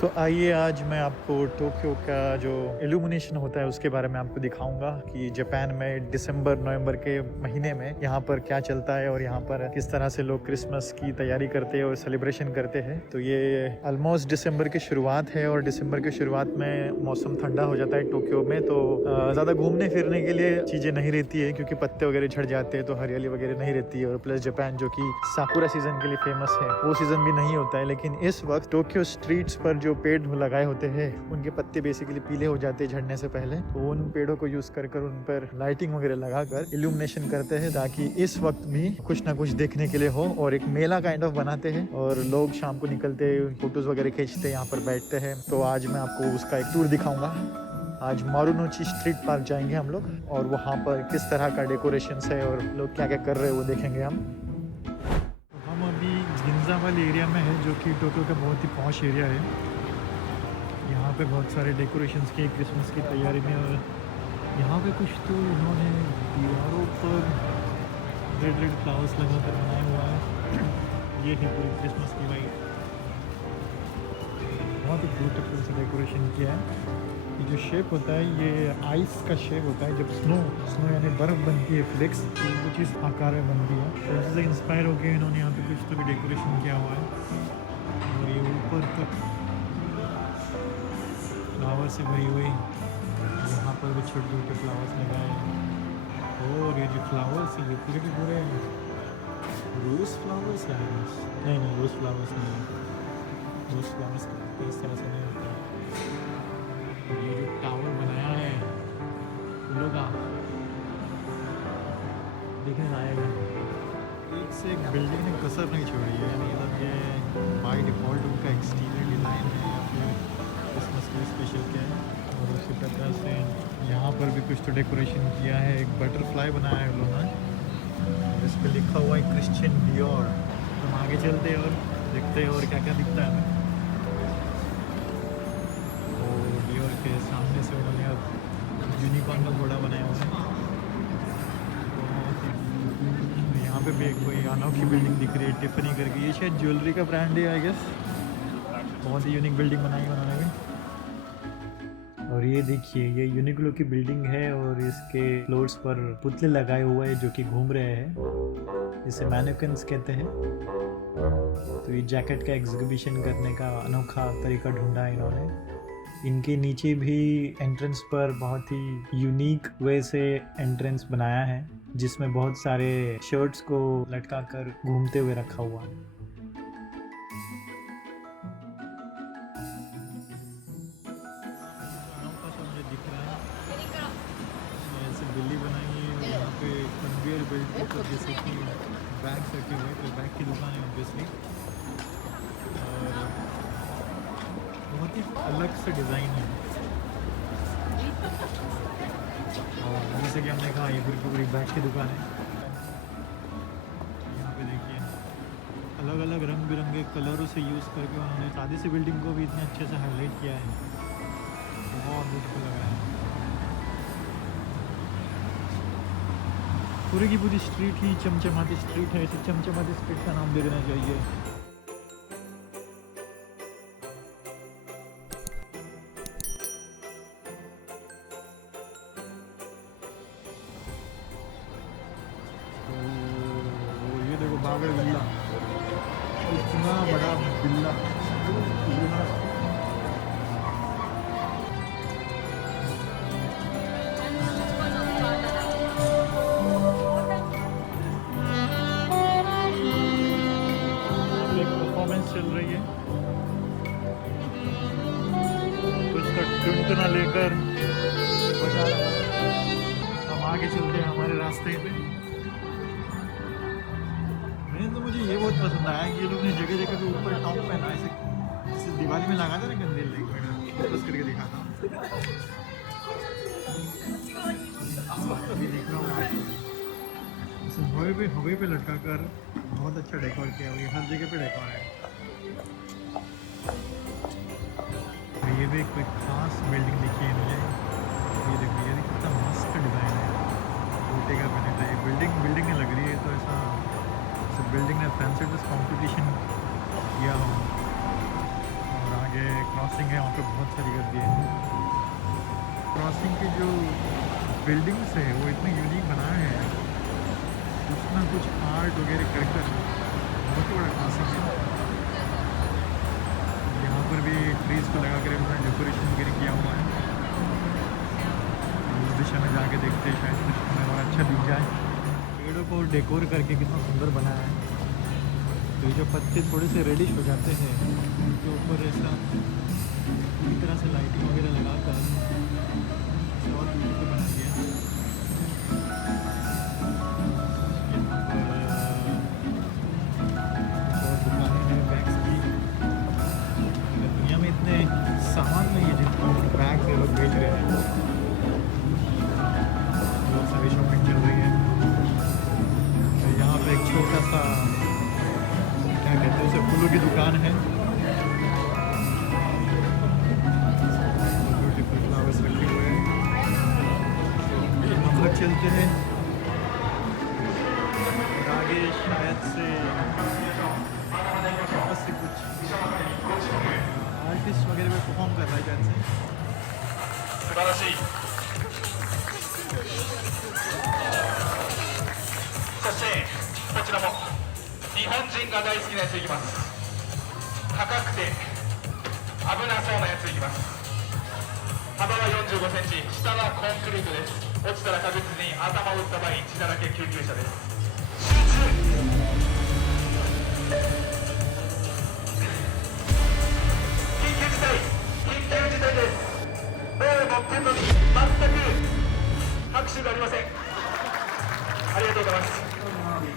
तो आइए आज मैं आपको टोक्यो का जो इल्यूमिनेशन होता है उसके बारे में आपको दिखाऊंगा कि जापान में दिसंबर नवंबर के महीने में यहाँ पर क्या चलता है और यहाँ पर किस तरह से लोग क्रिसमस की तैयारी करते हैं और सेलिब्रेशन करते हैं। तो ये ऑलमोस्ट दिसंबर की शुरुआत है और दिसंबर की शुरुआत में मौसम ठंडा हो जाता है टोक्यो में, तो ज़्यादा घूमने फिरने के लिए चीज़ें नहीं रहती है क्योंकि पत्ते वगैरह झड़ जाते हैं, तो हरियाली वगैरह नहीं रहती है। और प्लस जापान जो कि साकुरा सीजन के लिए फेमस है वो सीजन भी नहीं होता है। लेकिन इस वक्त टोक्यो स्ट्रीट्स पर जो पेड़ लगाए होते हैं उनके पत्ते बेसिकली पीले हो जाते हैं झड़ने से पहले, तो उन पेड़ों को यूज कर उन पर लाइटिंग वगैरह लगाकर इल्यूमिनेशन करते हैं ताकि इस वक्त भी कुछ ना कुछ देखने के लिए हो। और एक मेला काइंड ऑफ बनाते हैं और लोग शाम को निकलते हैं, फोटोज वगैरह खींचते हैं, यहाँ पर बैठते हैं। तो आज मैं आपको उसका एक टूर दिखाऊंगा। आज मारुनोची स्ट्रीट पार्क जाएंगे हम लोग और वहाँ पर किस तरह का डेकोरेशन है और लोग क्या क्या कर रहे हैं वो देखेंगे हम अभी गिंजा वाले एरिया में है जो कि टोक्यो का बहुत ही पॉश एरिया है। यहाँ पे बहुत सारे डेकोरेशंस किए क्रिसमस की तैयारी में, और यहाँ पे कुछ तो उन्होंने दीवारों पर रेड रेड फ्लावर्स लगाकर बनाया हुआ है। ये है पूरी क्रिसमस की वाइब, बहुत ही ब्यूटीफुल से डेकोरेशन किया है। ये जो शेप होता है ये आइस का शेप होता है, जब स्नो यानी बर्फ़ बनती है फ्लेक्स, तो वो चीज़ आकार में बनती है। तो उससे इंस्पायर होकर इन्होंने यहाँ पे कुछ तो भी डेकोरेशन किया हुआ है। और ये ऊपर तक फ्लावर से भरी हुई, यहाँ पर भी छोटे छोटे फ्लावर्स लगाए हैं। और ये जो फ्लावर्स है ये पूरे के पूरे रोज़ फ्लावर्स है। नहीं रोज़ फ्लावर्स नहीं है, रोज़ फ्लावर्स इस तरह से नहीं होता है। और ये जो टावर बनाया है फूलों का देखने आएगा, एक से एक बिल्डिंग ने कसर नहीं छोड़ी है। मतलब ये बाय डिफ़ॉल्ट उनका एक्सटीरियर डिज़ाइन है या फिर क्रिसमस के स्पेशल क्या है। और उसी प्रकार से यहाँ पर भी कुछ तो डेकोरेशन किया है, एक बटरफ्लाई बनाया है उन्होंने और इस पर लिखा हुआ है क्रिश्चियन डियोर। हम आगे चलते हैं और देखते हैं और क्या क्या दिखता है हमें। और डियोर के सामने से उन्होंने अब यूनिकॉर्न का घोड़ा बनाया हुआ है। तो यहाँ पे भी एक कोई अनोखी बिल्डिंग दिख रही है टिफनी करके, ये शायद ज्वेलरी का ब्रांड है आई गेस। बहुत ही यूनिक बिल्डिंग बनाई है उन्होंने भी। और ये देखिए ये यूनिक्लो की बिल्डिंग है और इसके फ्लोर्स पर पुतले लगाए हुए हैं जो कि घूम रहे हैं, जिसे मैनिक्विन्स कहते हैं। तो ये जैकेट का एग्जीबिशन करने का अनोखा तरीका ढूंढा है इन्होंने। इनके नीचे भी एंट्रेंस पर बहुत ही यूनिक वे से एंट्रेंस बनाया है, जिसमें बहुत सारे शर्ट्स को लटका कर घूमते हुए रखा हुआ है। बिल्ली बनाई है और यहाँ पे कन्वेयर बेल्ट के ऊपर जैसे कि बैग्स रखे हुए, तो बैग की दुकान है ऑब्वियसली। और बहुत ही अलग से डिज़ाइन है। और जैसे कि हमने कहा ये पूरी बैग की दुकान है। यहाँ पे देखिए अलग अलग रंग बिरंगे कलरों से यूज़ करके उन्होंने सादी सी बिल्डिंग को भी इतने अच्छे से हाईलाइट किया है, बहुत ब्यूटीफुल लग रहा है। पूरी की पूरी स्ट्रीट ही चमचमाती स्ट्रीट है, इसे चमचमाती स्ट्रीट का नाम दे देना चाहिए। तो ये देखो बागड़ बिल्ला, इतना बड़ा बिल्ला। चल रही है तो उसका टुनटुना लेकर बजा रहा है। हम आगे चलते हैं हमारे रास्ते पे। मैंने तो मुझे ये बहुत पसंद आया कि ये लोग ने जगह जगह पे ऊपर टॉप पे ना ऐसे दिवाली में लगा था ना कंदील, फोकस करके दिखाता हूँ। देख रहा हूँ हवे पे लटका कर बहुत अच्छा डेकोर किया हुआ है, हर जगह पे डेकोर है। ये भी कोई खास बिल्डिंग दिखी है मुझे। ये देखिए ये कितना मस्त डिज़ाइन है, टूटे का बने था। ये बिल्डिंग में लग रही है, तो ऐसा बिल्डिंग ने फैंसी ड्रेस कॉम्पिटिशन किया हो। और आगे क्रॉसिंग है, वहाँ पे बहुत सारी गर्दी है। क्रॉसिंग की जो बिल्डिंग्स है वो इतने यूनिक बनाए हैं, कुछ ना कुछ आर्ट वगैरह कर बहुत ही बड़ा क्रॉसिंग है। यहाँ पर भी ट्रीज़ को लगा कर उन्होंने डेकोरेशन वगैरह किया हुआ है। उस दिशा में जाके देखते हैं, शायद कुछ हमें और अच्छा दिख जाए। पेड़ों को डेकोर करके कितना सुंदर बनाया है। तो ये जो पत्ते थोड़े से रेडिश हो जाते हैं, उनके ऊपर ऐसा पूरी तरह से लाइटिंग वगैरह लगाकर और ब्यूटीफुल बना दिया। और दुकानें हैं बैग्स की। दुनिया में इतने सामान नहीं है जिनको बैग से लोग बेच रहे हैं। बहुत सारी शॉपिंग चल रही है। तो यहाँ पे एक छोटा सा क्या कहते हैं उसे, फूलों की दुकान है। ब्यूटीफुल फ्लावर्स रखे हुए हैं। हम लोग चलते हैं और आगे शायद से कुछ आर्टिस्ट वगैरह में परफॉर्म कर रहा है शायद से। 素晴らしい。そしてこちらも日本人が大好きなやついきます。高くて危なそうなやついきます。幅は45センチ、下はコンクリートです。落ちたら確実に頭を打った場合血だらけ救急車です。集中。緊急事態です。乗ってんのに全く拍手がありません。ありがとうございます。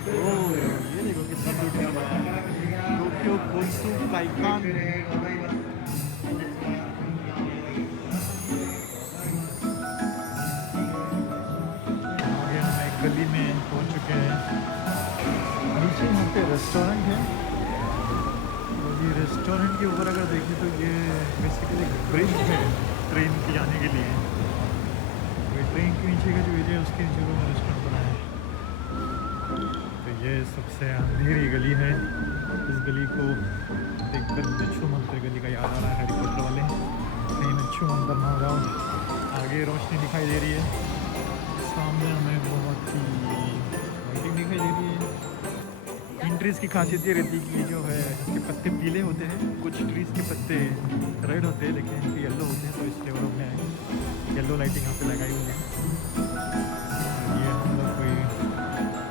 ओह, ये देखो कितना ब्यूटीफुल है। टोक्यो गोत्सु काइकान। आगे हम एक गली में पहुंच चुके हैं। नीचे यहाँ पे रेस्टोरेंट है और ये रेस्टोरेंट के ऊपर अगर देखें तो ये बेसिकली ब्रिज है ट्रेन की जाने के लिए। तो ट्रेन के नीचे का जो एरिया है उसके नीचे को रेस्टोरेंट बना है। तो ये सबसे अंधेरी गली है। इस गली को देखकर मिच्छू मंदिर गली का याद आ रहा है, हैरी पॉटर वाले। कहीं मिच्छू मंदिर ना हो जाओ। आगे रोशनी दिखाई दे रही है, सामने हमें बहुत ही लाइटिंग दिखाई दे रही है। इन ट्रीज़ की खासियत ये रहती है कि जो है इसके पत्ते पीले होते हैं, कुछ ट्रीज़ के पत्ते रेड होते हैं लेकिन इनके येलो होते हैं। तो इसलिए वो लोग ने येलो लाइटिंग यहाँ पे लगाई हुई है। ये हम लोग कोई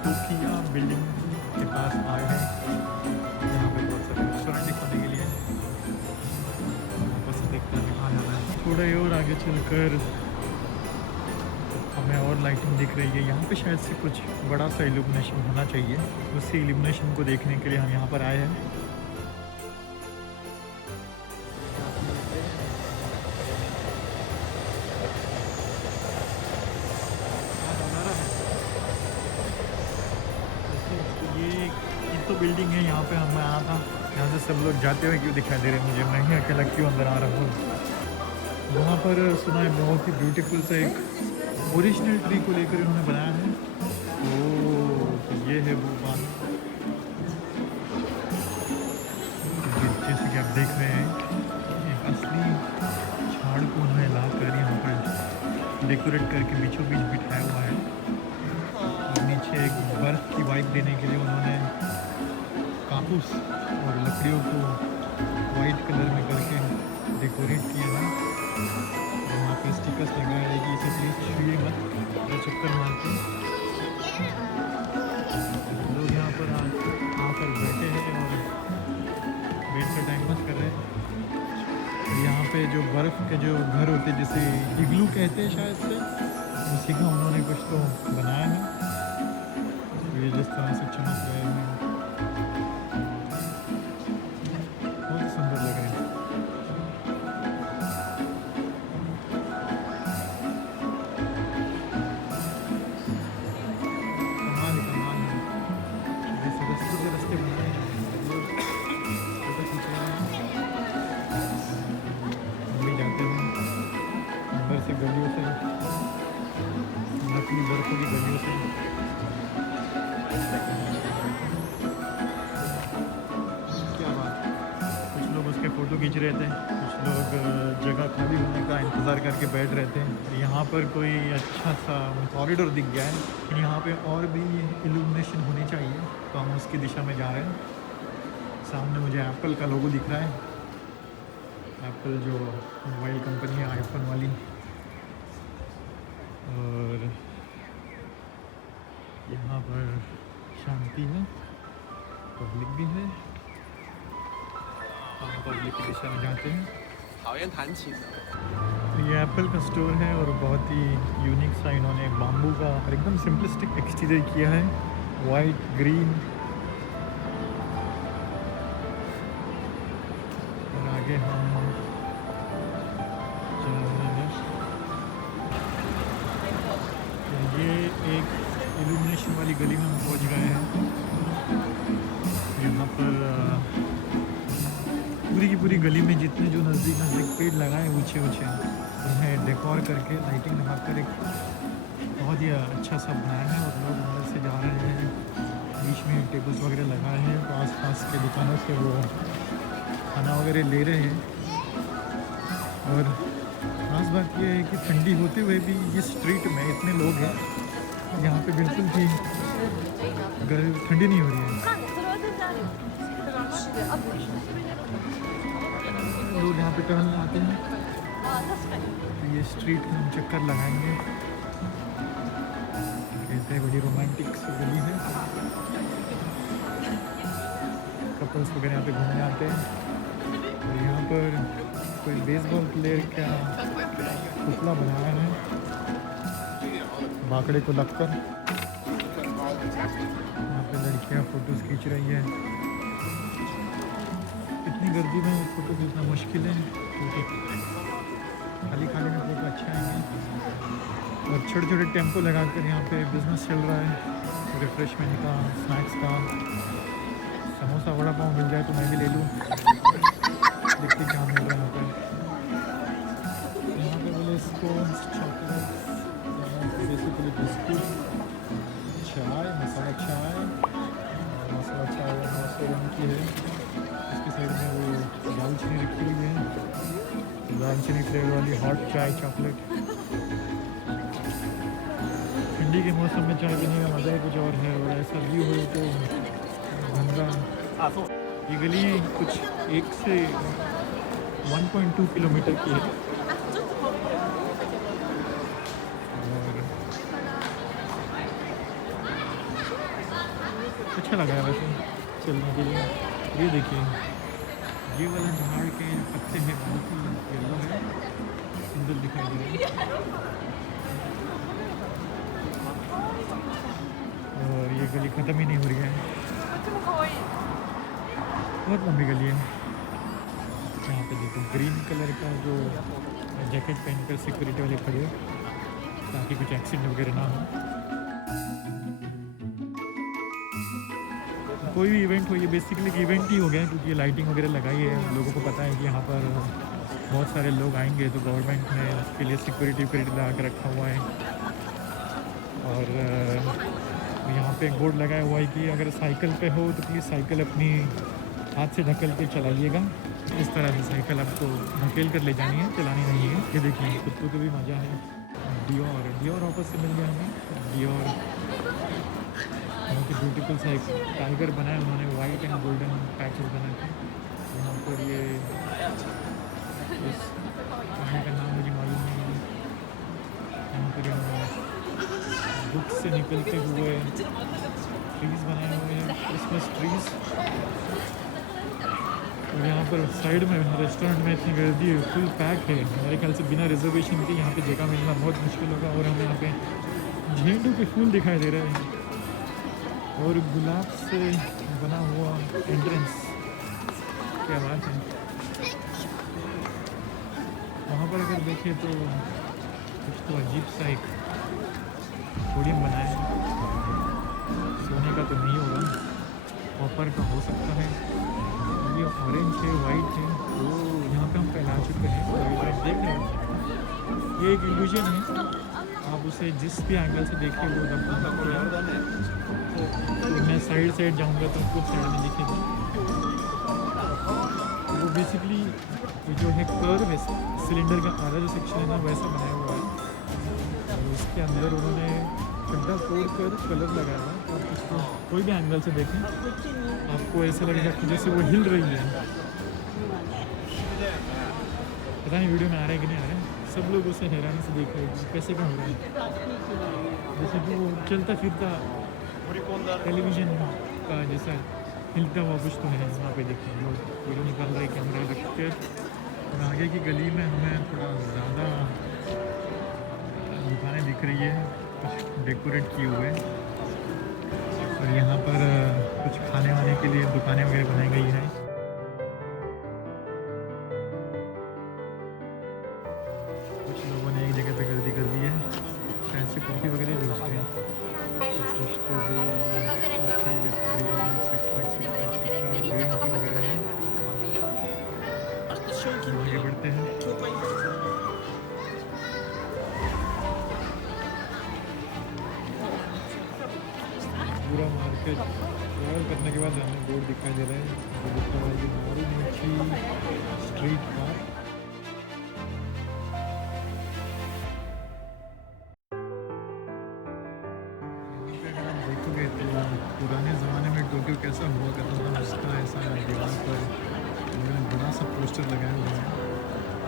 टोकियो बिल्डिंग के पास आए हैं। यहाँ पे बहुत सारे रेस्टोरेंट दिखाने के लिए वापस देखते हैं कहाँ जाना है। थोड़ा और आगे चलकर हमें और लाइटिंग दिख रही है। यहाँ पे शायद से कुछ बड़ा सा इल्यूमिनेशन होना चाहिए। उसी इल्यूमिनेशन को देखने के लिए हम यहाँ पर आए हैं। ये तो बिल्डिंग है, यहाँ पे मैं आया था। यहाँ से सब लोग जाते हुए क्यों दिखाई दे रहे हैं मुझे, मैं ही अकेला क्यों अंदर आ रहा हूँ। वहाँ पर सुना है बहुत ही ब्यूटीफुल सा एक ओरिजिनल ट्री को लेकर इन्होंने बनाया है। ओह, तो ये है वो बात। जैसे कि आप देख रहे हैं एक असली झाड़ को उन्होंने ला कर यहाँ पर डेकोरेट करके बीचों बीच बिठाया हुआ है। और नीचे एक बर्फ़ की वाइब देने के लिए उन्होंने कापूस और लकड़ियों को वाइट कलर में करके डेकोरेट किया है। वहाँ पे स्टिकर्स लगाए हैं कि इसे प्लीज़ छुइए मत, तो चक्कर मारते हैं। लोग यहाँ पर आकर बैठे हैं और बैठ कर टाइम पास कर रहे हैं। यहाँ पे जो बर्फ़ के जो घर होते हैं जिसे इग्लू कहते हैं शायद से, उसी का उन्होंने कुछ तो बनाया है। ये जिस तरह से चमक रहे हैं बहुत सुंदर लग रहे हैं। कमाल कमाल है। जैसे रस्ते से रस्ते बन रहे हैं, लोग फोटो खींच रहे हैं। हम भी जाते हैं अंदर से गलियों से, नकली बर्फ़ों की गलियों से। रहे थे, कुछ लोग जगह खाली होने का इंतज़ार करके बैठ रहे थे। यहाँ पर कोई अच्छा सा कॉरिडोर दिख गया है, लेकिन यहाँ पे और भी इल्यूमिनेशन होनी चाहिए, तो हम उसकी दिशा में जा रहे हैं। सामने मुझे एप्पल का लोगो दिख रहा है, एप्पल जो मोबाइल कंपनी है आईफोन वाली। और यहाँ पर शांति है, पब्लिक भी है। हम पब्लिक की दिशा में जाते हैं। तो ये एप्पल का स्टोर है और बहुत ही यूनिक सा इन्होंने बाम्बू का और एकदम सिंपलिस्टिक एक्सटीरियर किया है, वाइट ग्रीन। और आगे हम जा रहे हैं। तो ये एक इल्यूमिनेशन वाली गली में हम पहुंच गए हैं। यहाँ पर पूरी की पूरी गली में जितने जो नज़दीक नज़दीक पेड़ लगाए ऊंचे ऊंचे, उन्हें डेकोर करके लाइटिंग लगाकर एक बहुत ही अच्छा सा बनाया है। और लोग अंदर से जा रहे हैं, बीच में टेबल्स वगैरह लगाए हैं, तो आस पास के दुकानों से वो खाना वगैरह ले रहे हैं। और खास बात यह है कि ठंडी होते हुए भी इस स्ट्रीट में इतने लोग हैं, यहाँ पे बिल्कुल भी ठंडी नहीं हो रही है। लोग यहाँ पे टहलने आते हैं, तो ये स्ट्रीट हम चक्कर लगाएंगे। कहते हैं बड़ी रोमांटिक सी गली है, कपल्स वगैरह यहाँ पे घूमने आते हैं। और यहाँ पर कोई बेसबॉल प्लेयर का पुतला बनाया है बाकड़े को लगकर। यहाँ पे लड़कियाँ फोटोज खींच रही है। इतनी गर्दी में फ़ोटो खींचना मुश्किल है, क्योंकि खाली खाली में फ़ोटो अच्छा आएंगे। और छोटे छोटे टेम्पो लगाकर यहाँ पे बिज़नेस चल रहा है, रिफ्रेशमेंट का, स्नैक्स का। समोसा वड़ा पाव मिल जाए तो मैं भी ले लूँ। देखते क्या मिल रहा है यहाँ पे। यहाँ पे बोले स्कोन्स, चॉकलेट्स, बेसिकली बिस्कुट, चाय, मसाला चाय। मसाला चाय 900 रंग की है। इसके साइड में वो दालचीनी रखी हुई है, दालचीनी फ्लेवर वाली हॉट चाय चॉकलेट। ठंडी के मौसम में चाय पीने का मज़ा ही कुछ और है। और ऐसा व्यू हो तो गंगा। ये गली कुछ 1 से 1.2 किलोमीटर की है। और अच्छा लगा है वैसे चलने के लिए। ये देखिए, ये वाला झाड़ के पत्ते हैं, बहुत ही येलो है, सुंदर दिखाई दे रहे हैं। और ये गली ख़त्म ही नहीं हो रही है, बहुत लंबी गली है। यहाँ पे देखो ग्रीन कलर का जो जैकेट पहनकर सिक्योरिटी वाले खड़े, ताकि कुछ एक्सीडेंट वगैरह ना हो। कोई भी इवेंट हो, ये बेसिकली एक इवेंट ही हो गया, क्योंकि ये लाइटिंग वगैरह लगाई है। लोगों को पता है कि यहाँ पर बहुत सारे लोग आएंगे, तो गवर्नमेंट ने उसके लिए सिक्योरिटी लगा के रखा हुआ है। और यहाँ पे एक बोर्ड लगाया हुआ है कि अगर साइकिल पे हो तो प्लीज़ साइकिल अपनी हाथ से ढकेल के चलाइएगा। इस तरह से साइकिल आपको ढकेल कर ले जानी है, चलानी नहीं है। ये देखिए, कुत्तों को भी मज़ा है। डियोर वापस से मिल गया हमें। डियोर बहुत ही ब्यूटीफुल सा एक टाइगर बनाया उन्होंने, वाइट एंड गोल्डन पैचेस बना के। यहाँ पर ये इस कहानी का नाम मुझे मालूम नहीं है। यहाँ पर इन्होंने बुक से निकलते हुए ट्रीज़ बनाए हुए हैं, क्रिसमस ट्रीज़। और यहाँ पर साइड में रेस्टोरेंट में इतनी गर्दी है, फुल पैक है। मेरे ख्याल से बिना रिजर्वेशन के यहाँ पे जगह मिलना बहुत मुश्किल होगा। और हमें यहाँ पे झेंडू के फूल दिखाई दे रहे हैं और गुलाब से बना हुआ एंट्रेंस। क्या बात है। वहाँ पर अगर देखें तो कुछ तो अजीब सा एक पोडियम बना है। सोने का तो नहीं होगा, कॉपर का हो सकता है। ये ऑरेंज है, वाइट है। तो यहाँ पे हम पहले आ चुके हैं, तो आप देख रहे हैं ये एक इल्यूजन है। आप उसे जिस भी एंगल से देखिए वो तो मैं साइड जाऊँगा तो कुछ साइड में दिखेगा। वो बेसिकली ये जो है कर्व है, सिलेंडर का आधा जो सेक्शन है ना वैसा बनाया हुआ है और उसके अंदर उन्होंने गड्ढा तोड़ कर कलर लगाया हुआ है। और इसको कोई भी एंगल से देखें आपको ऐसा लगेगा कि जैसे वो हिल रही है। पता नहीं वीडियो में आ रहा है कि नहीं आ रहा है, सब लोग उसे हैरानी से देख रहे हैं कैसे क्या हो रहा है। जैसे कि वो चलता फिरता टेलीविजन का जैसा हिलता हुआ कुछ तो है। वहाँ पे देखिए लोग वीडियो निकाल रहे कैमरा रख के। और आगे की गली में हमें थोड़ा ज़्यादा दुकानें दिख रही है, कुछ डेकोरेट किए हुए। और यहाँ पर कुछ खाने वाने के लिए दुकानें वगैरह बनाई गई हैं। कुछ लोगों ने एक जगह पे गर्दी कर दी है, शायद से कॉफ़ी वगैरह बेचते हैं। आगे बढ़ते हैं। पूरा मार्केट ट्रैवल करने के बाद हमें बोर्ड दिखाई दे रहा है जो लिखा हुआ है मारूमुची स्ट्रीट पार्क। अगर आप देखोगे तो पुराने ज़माने में टोक्यो कैसा हुआ करता था उसका ऐसा दीवार पर उन्होंने बड़ा सा पोस्टर लगाया हुआ है।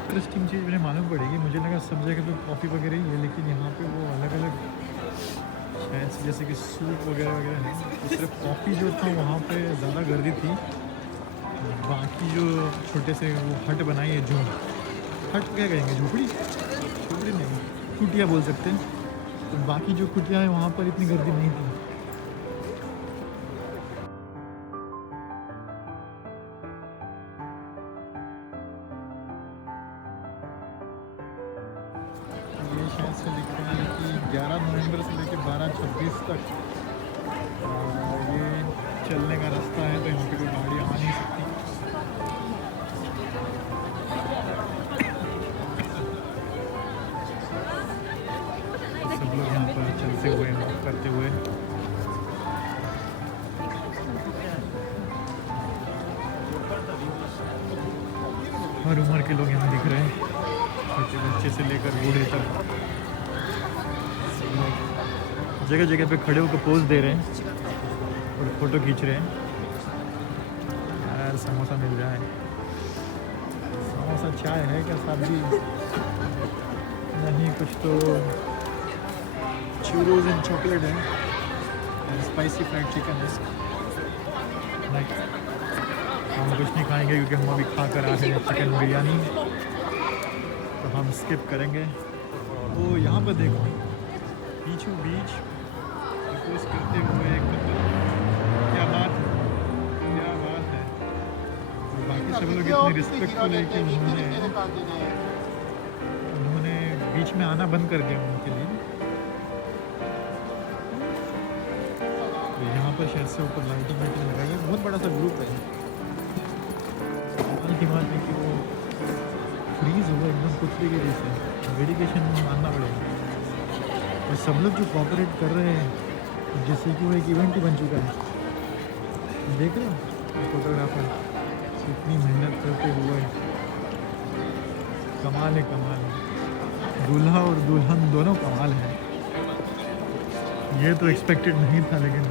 इंटरेस्टिंग चीज़ मुझे मालूम पड़ेगी, मुझे लगा सब जगह पे कॉफ़ी वगैरह ही है, लेकिन यहाँ पे वो अलग अलग शायद से जैसे कि सूप वगैरह वगैरह है। तो सिर्फ कॉफ़ी जो था वहाँ पे ज़्यादा गर्दी थी, बाकी जो छोटे से वो हट बनाई है, जो हट क्या कहेंगे, झोपड़ी झोपड़ी नहीं, कुटिया बोल सकते हैं। तो बाकी जो कुटिया है वहाँ पर इतनी गर्दी नहीं थी। ये शायद से लिखा है कि 11 नवंबर से लेकर 12-26 तक ये चलने का रास्ता है, तो यहाँ पे कोई गाड़ी आ नहीं सकती। सब लोग यहाँ पर चलते हुए वॉक करते हुए हर उम्र के लोग यहाँ दिख रहे हैं, छोटे बच्चे से लेकर बूढ़े तक। जगह जगह पे खड़े होकर पोज दे रहे हैं और फोटो खींच रहे हैं। यार समोसा मिल जाए, समोसा चाय है क्या साहब जी? नहीं, कुछ तो चूरोज एंड चॉकलेट है, स्पाइसी फ्राइड चिकन है। हम कुछ नहीं खाएंगे क्योंकि हम अभी खा कर आ रहे हैं चिकन बिरयानी, तो हम स्किप करेंगे। वो यहाँ पर देखो बीचों बीच प्रपोज करते हुए एक क्या बात है। और बाकी सब लोग इतने रिस्पेक्टफुल है कि उन्होंने बीच में आना बंद कर दिया उनके लिए। तो यहाँ पर शायद से ऊपर लाइटिंग वाइटिंग लगाई है, बहुत बड़ा सा ग्रुप है। की बात है कि वो फ्रीज हुआ एकदम कुत्ते के जैसे, डेडिकेशन मानना पड़ेगा। और सब लोग जो कोऑपरेट कर रहे हैं जैसे कि वो एक इवेंट ही बन चुका है। देख रहे हो फोटोग्राफर इतनी मेहनत करते हुए, कमाल है कमाल है। दूल्हा और दुल्हन दोनों कमाल है। ये तो एक्सपेक्टेड नहीं था लेकिन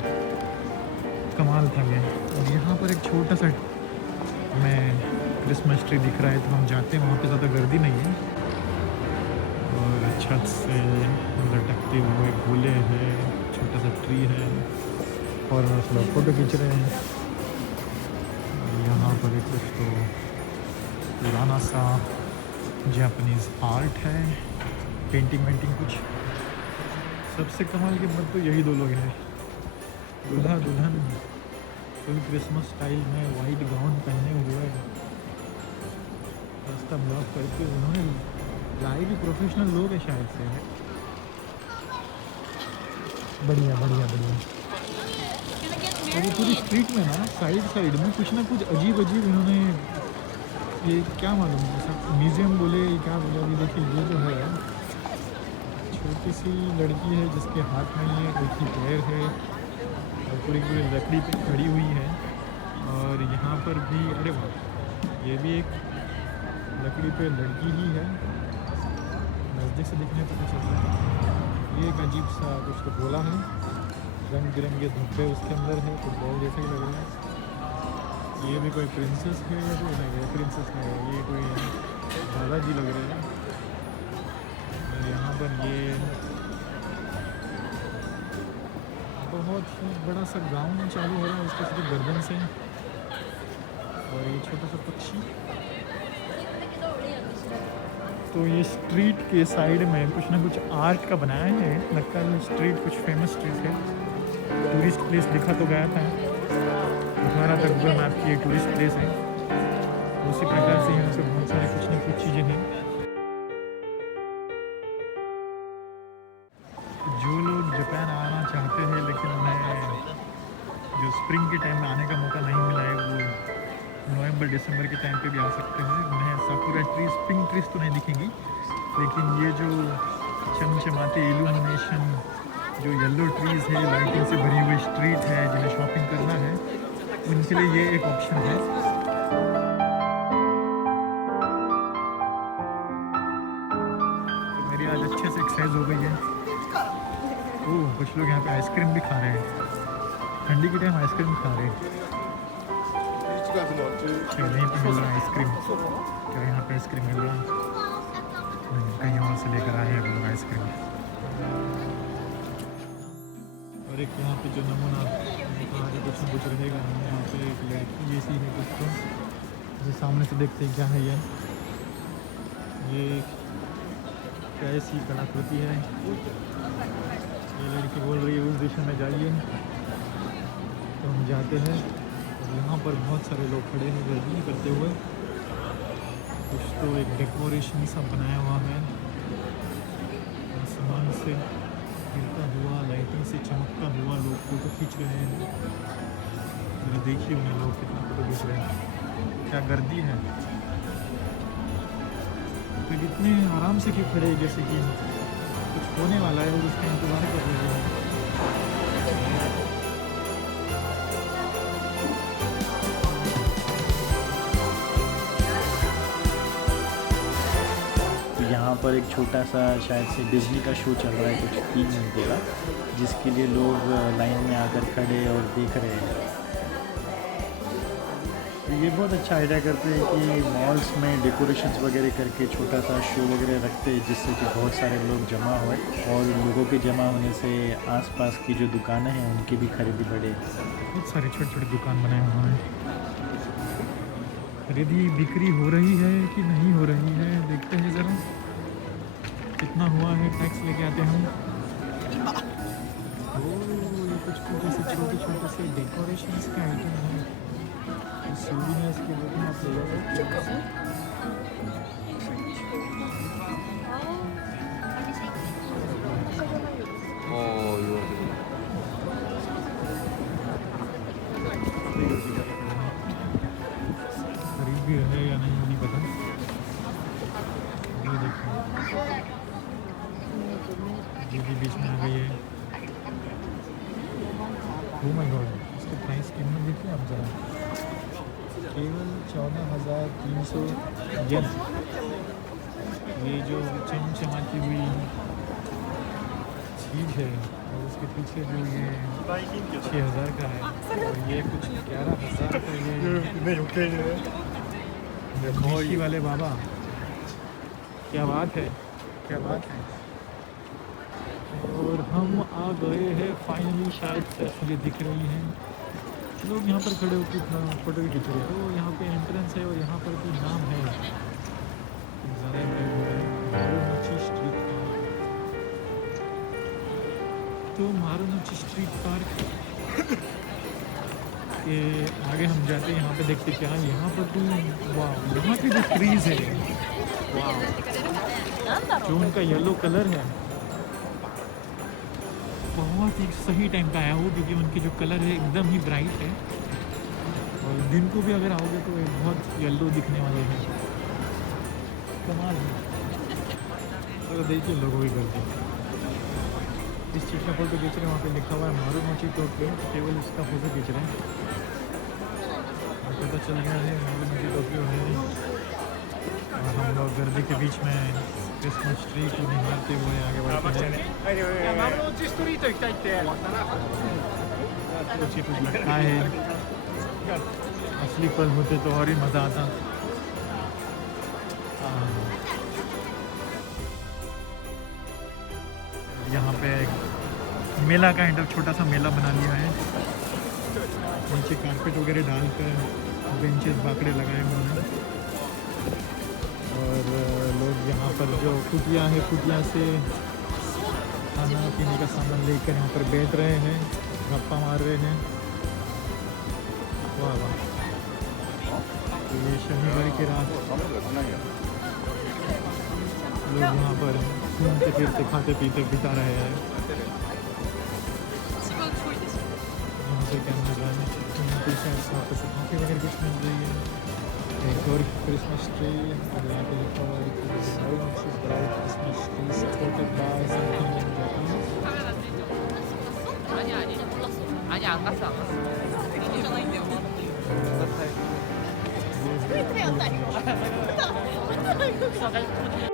कमाल था ये। और यहाँ पर एक छोटा सा मैं क्रिसमस ट्री दिख रहा है, तो हम जाते हैं वहाँ पे, ज़्यादा गर्दी नहीं है। और छत से लटकते हुए फूले हैं, छोटा सा ट्री है और लोग फोटो खींच रहे हैं। यहाँ पर एक कुछ तो पुराना सा जापानीज़ आर्ट है, पेंटिंग वेंटिंग कुछ। सबसे कमाल की बात तो यही दो लोग हैं, दूल्हा दुल्हन फुल क्रिसमस स्टाइल में वाइट गाउन पहने हुए रास्ता ब्लॉक करके। उन्होंने लाए भी प्रोफेशनल लोग हैं शायद से। बढ़िया बढ़िया बढ़िया। और ये पूरी स्ट्रीट में ना साइड में कुछ ना कुछ अजीब इन्होंने, ये क्या मालूम ऐसा म्यूज़ियम बोले क्या बोले। अभी देखिए ये जो है छोटी सी लड़की है जिसके हाथ में ये एक ही पैर है और पूरी लकड़ी पे खड़ी हुई है। और यहाँ पर भी अरे वाह, ये भी एक लकड़ी पे लड़की ही है, नज़दीक से दिखने पता चल रहा है। ये एक अजीब सा कुछ तो गोला है, रंग बिरंगे धब्बे उसके अंदर है, फुटबॉल जैसे ही लग रहा है। ये भी कोई प्रिंसेस है या कोई नहीं है, प्रिंसेस नहीं है, ये कोई दादाजी लग रहे हैं। और यहाँ पर ये बहुत बड़ा सा गाउन चालू हो रहा है उसके सिर्फ गर्दन से। और ये छोटा सा पक्षी। तो ये स्ट्रीट के साइड में कुछ ना कुछ आर्ट का बनाया है, लगता है स्ट्रीट कुछ फेमस स्ट्रीट है। टूरिस्ट प्लेस लिखा तो गया था, दिखा तक गूगल मैप की टूरिस्ट प्लेस है। उसी प्रकार से यहाँ पे बहुत सारी कुछ ना कुछ चीज़ें हैं। जो लोग जापान आना चाहते हैं लेकिन उन्हें जो स्प्रिंग के टाइम में आने का मौका नहीं मिला है, वो नवंबर दिसंबर के टाइम पे भी आ सकते हैं। उन्हें साकुरा ट्रीज, पिंक ट्रीज तो नहीं दिखेंगी, लेकिन ये जो चमचमाते इल्यूमिनेशन, जो येलो ट्रीज है, लाइटिंग से भरी हुई स्ट्रीट है, जिन्हें शॉपिंग करना है उनके लिए ये एक ऑप्शन है। तो मेरी आज अच्छे से एक्सरसाइज हो गई है। ओह, कुछ लोग यहाँ पे आइसक्रीम भी खा रहे हैं, ठंडी के टाइम आइसक्रीम खा रहे हैं। नहीं पे मिल रहा है आइसक्रीम, क्या यहाँ पे आइसक्रीम मिल रहा है? नहीं, कहीं और से लेकर आए हैं हम लोग आइसक्रीम। और एक यहाँ पे जो नमूना कुछ न कुछ रहेगा, यहाँ पे एक लड़की जैसी है कुछ तो, जैसे सामने से देखते हैं क्या है ये कैसी कलाकृति है। ये लड़की बोल रही है उस दिशा में जाइए, तो हम जाते हैं। यहाँ पर बहुत सारे लोग खड़े हैं गर्मी करते हुए। कुछ तो एक डेकोरेशन सा बनाया हुआ है, आसमान से गिरता हुआ, लाइटिंग से चमकता हुआ लोग फोटो खींच रहे हैं। जरा देखिए उन्हें लोग कितना फोटो खींच रहे हैं, क्या गर्दी है। तो इतने आराम से क्यों खड़े, जैसे कि कुछ होने वाला है और उसका इंतज़ार कर रहे हैं। यहाँ पर एक छोटा सा शायद से डिज्नी का शो चल रहा है कुछ 3 घंटे का, जिसके लिए लोग लाइन में आकर खड़े और देख रहे हैं। तो ये बहुत अच्छा आइडिया करते हैं कि मॉल्स में डेकोरेशंस वगैरह करके छोटा सा शो वगैरह रखते हैं, जिससे कि बहुत सारे लोग जमा होए और लोगों के जमा होने से आसपास की जो दुकानें हैं उनकी भी खरीदी बढ़े। बहुत सारे छोटे छोटे दुकान बनाए हुए हैं। खरीदी बिक्री हो रही है कि नहीं हो रही है, देखते हैं ज़रा कितना हुआ है। टैक्स लेके आते हैं हम। ये कुछ जैसे छोटे छोटे से डेकोरेशंस के आइटम हैं, सोविनियर्स के रूप में आप ले सकते हैं। खरीद भी रहे या नहीं वो नहीं पता। ये देखिए ये भी बीच में आ गई है। ओह माय गॉड, इसके प्राइस कीमत देखिए आप ज़रा, केवल 14,300 येन। ये जो चमचमाती हुई चीज़ है और उसके पीछे जो ये 6,000 का है और ये कुछ 11,000 का ये मीठी वाले बाबा, क्या बात है, क्या बात है। और हम आ गए हैं फाइनली, शायद तस्वीरें दिख रही हैं। लोग यहाँ पर खड़े होकर अपना फोटो भी खींच रहे हैं। तो यहाँ पे एंट्रेंस है और यहाँ पर भी नाम है मारुनोची स्ट्रीट पार्क। तो मारुनोची स्ट्रीट पार्क के आगे हम जाते हैं, यहाँ पे देखते क्या है। यहाँ पर तो वाह, यहाँ के जो ट्रीज़ है, वाह, जो उनका येलो कलर है बहुत ही सही टाइम का आया हो, क्योंकि उनके जो कलर है एकदम ही ब्राइट है। और दिन को भी अगर आओगे तो बहुत येलो दिखने वाले हैं, कमाल है। तो देखिए लोगों की गलती, इस चीज़ का फोटो खींच रहे हैं, वहाँ पे लिखा हुआ है मारुनोची टोक्यो, केवल इसका फोटो खींच रहे हैं। पता चल गया है मारुनोची टोक्यो है। और हम लोग गर्दी के बीच में क्रिसमस ट्री को निहारते हुए आगे बढ़ते हैं। 丸の内ストリート行きたいって कुछ ही कुछ लगता है, असली पल होते तो और ही मज़ा आता। यहाँ पे एक मेला काइंड ऑफ छोटा सा मेला बना लिया है, नीचे कारपेट वगैरह डालकर बेंचेस बाकड़े लगाए हुए हैं और लोग यहाँ पर जो कुटिया है, कुटिया से खाना पीने का सामान लेकर यहाँ पर बैठ रहे हैं, गप्पा मार रहे हैं। वाह वाह, तो ये शनिवार की रात लोग यहाँ पर घूमते फिरते खाते पीते बिता रहे हैं। यहाँ से क्या मिल रहा है, यहाँ पे शायद वापस खाते वगैरह कुछ मिल रही है। एक और क्रिसमस ट्री और यहाँ पे लिखा हुआ है Christmas tree supported by something in Japan. 아니 안 갔어 안 갔어. ये